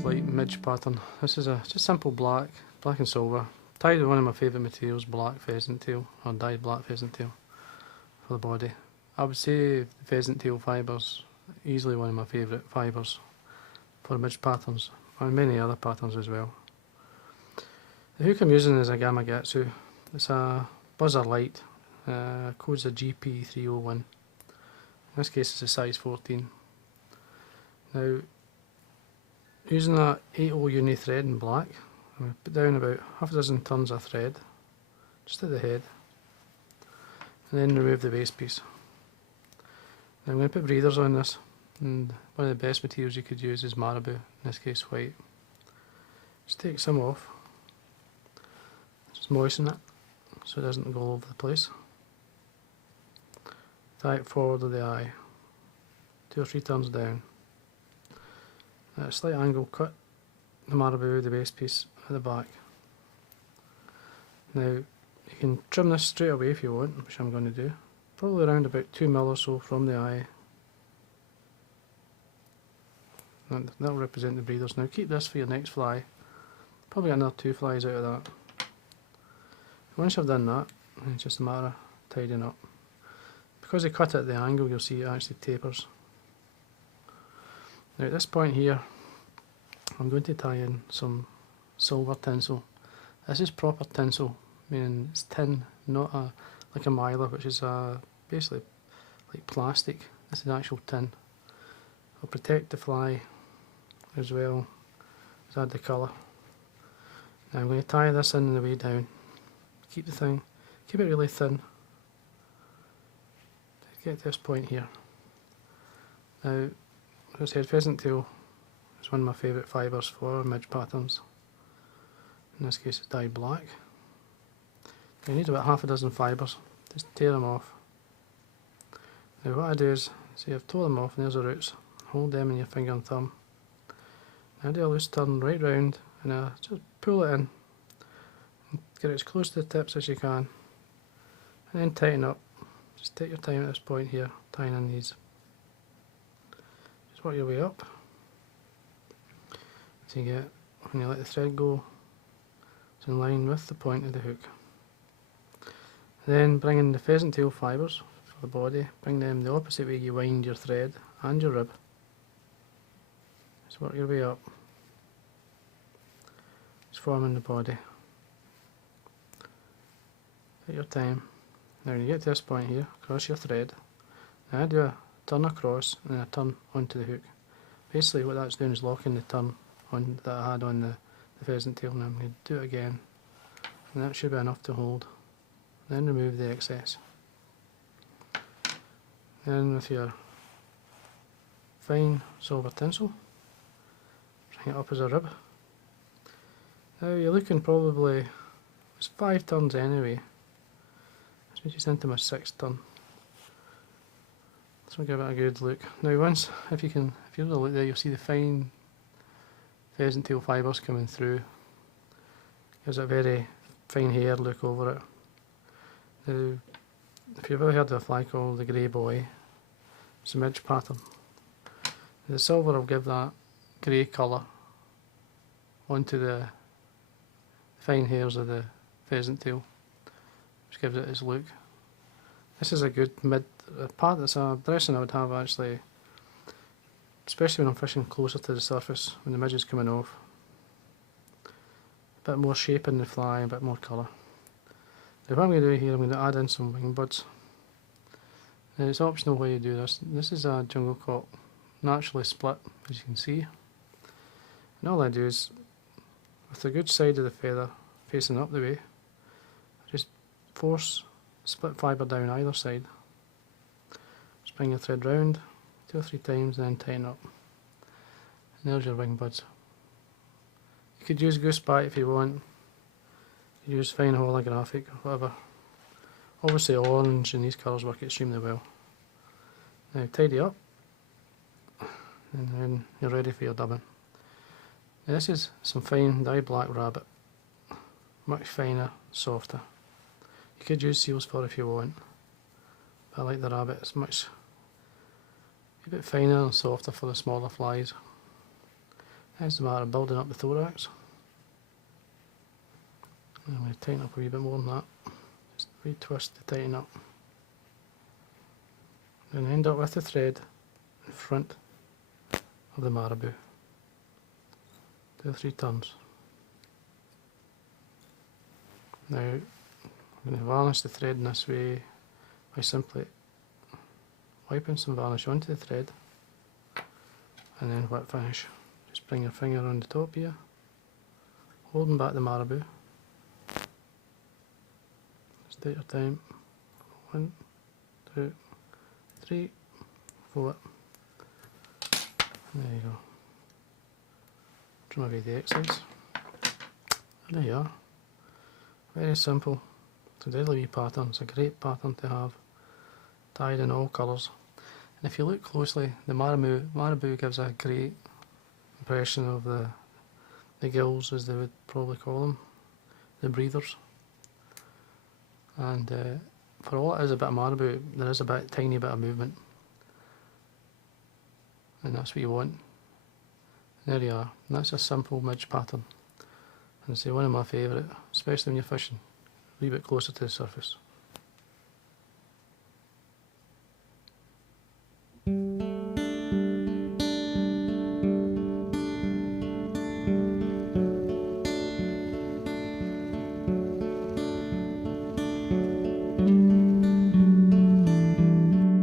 this light Midge pattern. This is a just simple black and silver, tied with one of my favourite materials, black pheasant tail, or dyed black pheasant tail for the body. I would say the pheasant tail fibres, easily one of my favourite fibres for Midge patterns, and many other patterns as well. The hook I'm using is a Gamakatsu. It's a buzzer light, code's a GP301. In this case it's a size 14. Now, using a 8/0 uni thread in black, I'm going to put down about half a dozen turns of thread, just at the head, and then remove the base piece. Now I'm going to put breathers on this, and one of the best materials you could use is marabou, in this case white. Just take some off, just moisten it so it doesn't go all over the place. Tie it forward of the eye, 2 or 3 turns down. At a slight angle, cut the marabou, the base piece, at the back. Now you can trim this straight away if you want, which I'm going to do. Probably around about 2mm or so from the eye. And that'll represent the breathers. Now keep this for your next fly. Probably get another 2 flies out of that. Once you've done that, it's just a matter of tidying up. Because I cut it at the angle, you'll see it actually tapers. Now at this point here, I'm going to tie in some silver tinsel. This is proper tinsel, meaning it's tin, not like a mylar, which is basically like plastic. This is actual tin. It'll protect the fly as well as add the colour. Now I'm going to tie this in the way down. Keep it really thin. Get to this point here. Now, as I said, pheasant tail is one of my favourite fibres for Midge patterns. In this case it's dyed black. You need about half a dozen fibres, just tear them off. Now what I do is, see I've tore them off and there's the roots, hold them in your finger and thumb. Now do a loose turn right round and just pull it in, and get it as close to the tips as you can, and then tighten up. Just take your time at this point here, tying in these. Just work your way up. So you get, when you let the thread go, it's in line with the point of the hook. Then bring in the pheasant tail fibres for the body, bring them the opposite way you wind your thread and your rib. Just work your way up. Just forming the body. Take your time. Now when you get to this point here, cross your thread. Now I do a turn across and then a turn onto the hook. Basically what that's doing is locking the turn on that I had on the pheasant tail. Now I'm going to do it again, and that should be enough to hold. Then remove the excess. Then with your fine silver tinsel, bring it up as a rib. Now you're looking probably, it's 5 turns anyway. Just into my 6th turn. So give it a good look. Now once, if you really look there, you'll see the fine pheasant tail fibres coming through. Gives it a very fine hair look over it. Now, if you've ever heard of a fly called the grey boy, it's a Midge pattern. The silver will give that grey colour onto the fine hairs of the pheasant tail, which gives it its look. This is a good part that's a dressing I would have actually, especially when I'm fishing closer to the surface, when the midge is coming off. A bit more shape in the fly, a bit more colour. Now what I'm going to do here, I'm going to add in some wing buds. Now it's optional why you do this. This is a jungle cock, naturally split, as you can see. And all I do is, with the good side of the feather facing up the way, just force split fibre down either side. Just bring your thread round 2 or 3 times and then tighten up. And there's your wing buds. You could use goose bite if you want. You could use fine holographic or whatever. Obviously orange and these colours work extremely well. Now tidy up and then you're ready for your dubbing. Now this is some fine dyed black rabbit. Much finer, softer. You could use seals fur if you want, but I like the rabbit. It's a bit finer and softer for the smaller flies. It's a matter of building up the thorax. I'm going to tighten up a wee bit more than that. Just a wee twist to tighten up. And end up with the thread in front of the marabou. Do 3 turns. Now I'm going to varnish the thread in this way by simply wiping some varnish onto the thread and then wet finish. Just bring your finger on the top here, holding back the marabou. Just take your time. 1, 2, 3, 4. There you go. Trim away the excess. And there you are. Very simple. It's a deadly wee pattern. It's a great pattern to have. Dyed in all colours. And if you look closely, the marabou gives a great impression of the gills, as they would probably call them, the breathers. And for all it is a bit of marabou, there is a tiny bit of movement, and that's what you want. And there you are. And that's a simple midge pattern, and it's one of my favourite, especially when you're fishing a wee bit closer to the surface.